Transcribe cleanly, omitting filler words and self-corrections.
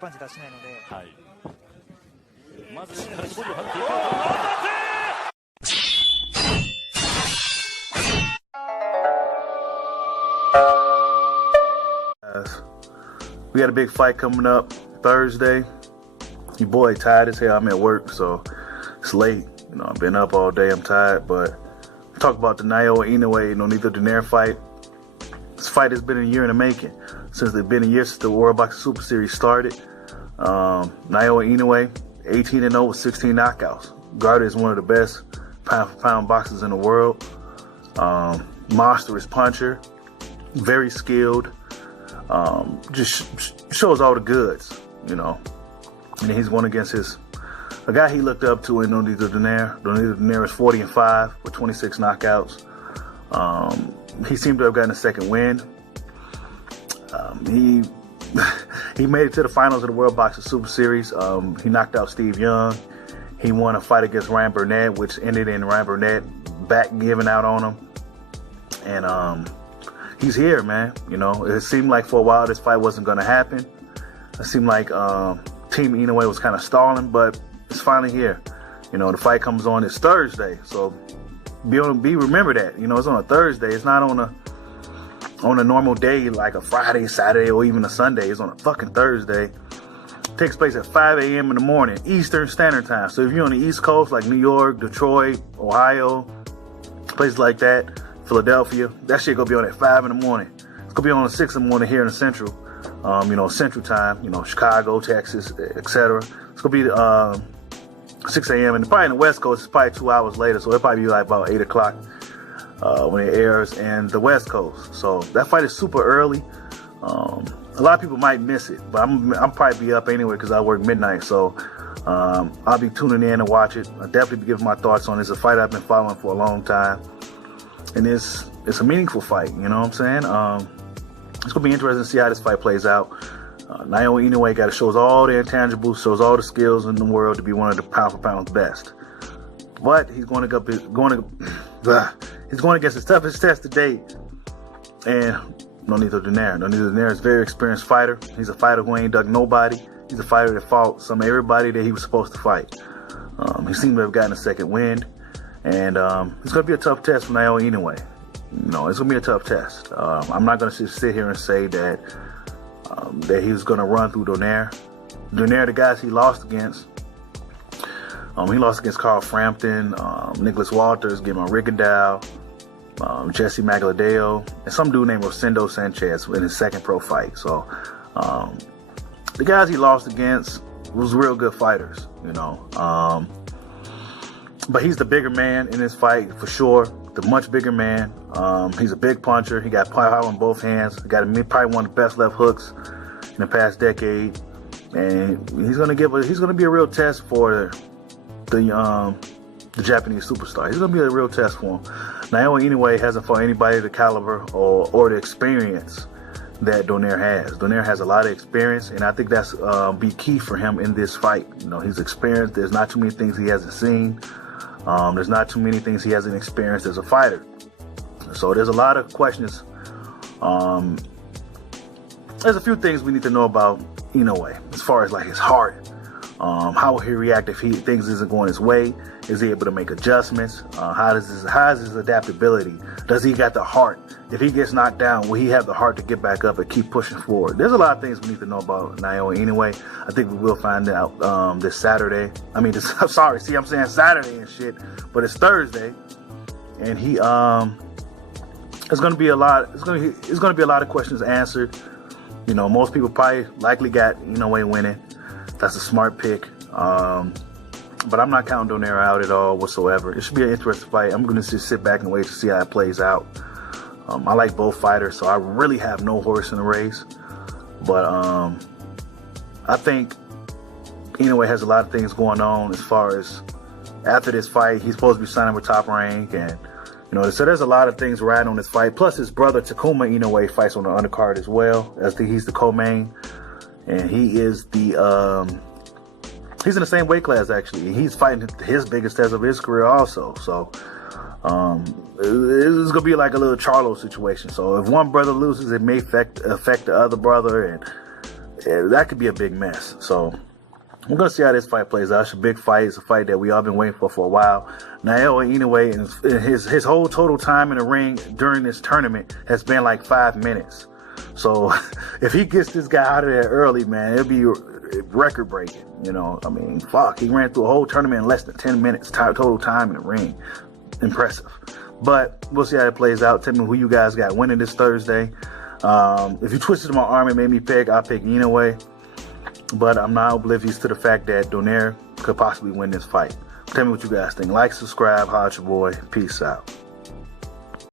パンチ出しないので、はい、まずから絞りを張っていく。We got a big fight coming up Thursday. Your boy tired as hell. I'm at work, so it's late. You know, I've been up all day. I'm tired, but talk about the Naoya Inoue Nonito Donaire fight. This fight has been a year in the making. Since it's been a year since the World Boxing Super Series started. Naoya Inoue, 18-0 with 16 knockouts. Guarded is one of the best pound-for-pound boxers in the world. Monstrous puncher, very skilled. Just shows all the goods, you know. And he's going against a guy he looked up to in Nonito Donaire. Nonito Donaire is 40-5 with 26 knockouts. He seemed to have gotten a second win. He made it to the finals of the World Boxing Super Series. He knocked out Steve Young. He won a fight against Ryan Burnett, which ended in Ryan Burnett back giving out on him. And he's here, man. You know, it seemed like for a while this fight wasn't going to happen. It seemed like Team Inoue was kind of stalling, but it's finally here. You know, the fight comes on this Thursday, so remember that. You know, it's on a Thursday. It's not on a normal day like a Friday, Saturday, or even a Sunday. It's on a fucking Thursday. It takes place at 5 a.m. in the morning, Eastern Standard Time. So if you're on the East Coast, like New York, Detroit, Ohio, places like that, Philadelphia, that shit gonna be on at 5 in the morning. It's gonna be on at 6 in the morning here in the Central, you know, Central Time, you know, Chicago, Texas, etc. It's gonna be 6 a.m. and probably in the West Coast, it's probably 2 hours later, so it'll probably be like about 8 o'clock when it airs in the West Coast. So that fight is super early. A lot of people might miss it, but I'm probably be up anyway because I work midnight. So I'll be tuning in to watch it. I'll definitely be giving my thoughts on it. It's a fight I've been following for a long time. And it's a meaningful fight, you know what I'm saying? It's going to be interesting to see how this fight plays out. Naoya Inoue shows all the intangibles, shows all the skills in the world to be one of the pound-for-pound best. But he's going against his toughest test to date. And Nonito Donaire. Nonito Donaire is a very experienced fighter. He's a fighter who ain't ducked nobody. He's a fighter that fought everybody that he was supposed to fight. He seemed to have gotten a second win. And it's going to be a tough test for Naoya Inoue. You know, it's going to be a tough test. I'm not going to sit here and say that he was going to run through Donaire. Donaire, the guys he lost against, he lost against Carl Frampton, Nicholas Walters, Guillermo Rigondeaux, Jesse Magladeo, and some dude named Rosendo Sanchez in his second pro fight. So the guys he lost against was real good fighters, you know. But he's the bigger man in this fight for sure. The much bigger man. He's a big puncher. He got power in both hands. He got probably one of the best left hooks in the past decade. And he's gonna be a real test for the Japanese superstar. He's gonna be a real test for him. Naoya Inoue hasn't fought anybody the caliber or the experience that Donaire has. Donaire has a lot of experience, and I think that's be key for him in this fight. You know, he's experienced. There's not too many things he hasn't seen. There's not too many things he hasn't experienced as a fighter. So there's a lot of questions. There's a few things we need to know about Inoue as far as like his heart. How will he react if things isn't going his way? Is he able to make adjustments? How is his adaptability? Does he got the heart? If he gets knocked down, will he have the heart to get back up and keep pushing forward? There's a lot of things we need to know about Naoya Inoue. I think we will find out this Saturday. I mean, I'm saying Saturday and shit, but it's Thursday, and it's going to be a lot. It's going to be a lot of questions answered. You know, most people probably likely got Inoue winning. That's a smart pick. But I'm not counting Donaire out at all whatsoever. It should be an interesting fight. I'm going to just sit back and wait to see how it plays out. I like both fighters, so I really have no horse in the race. But I think Inoue has a lot of things going on as far as after this fight, he's supposed to be signing with Top Rank. And, you know, so there's a lot of things riding on this fight. Plus, his brother, Takuma Inoue, fights on the undercard as well. I think he's the co-main. And he is he's in the same weight class, actually. He's fighting his biggest test of his career also. So it's gonna be like a little Charlo situation. So if one brother loses, it may affect the other brother, and that could be a big mess. So we're going to see how this fight plays out. It's a big fight. It's a fight that we all been waiting for a while. Naoya Inoue, and his whole total time in the ring during this tournament has been like 5 minutes. So if he gets this guy out of there early, man, it'll be record breaking. You know, I mean, fuck, he ran through a whole tournament in less than 10 minutes total time in the ring. Impressive. But we'll see how it plays out. Tell me who you guys got winning this Thursday. If you twisted my arm and made me pick, I'll pick Inoue. But I'm not oblivious to the fact that Donaire could possibly win this fight. Tell me what you guys think. Like, subscribe, holla at your boy. Peace out.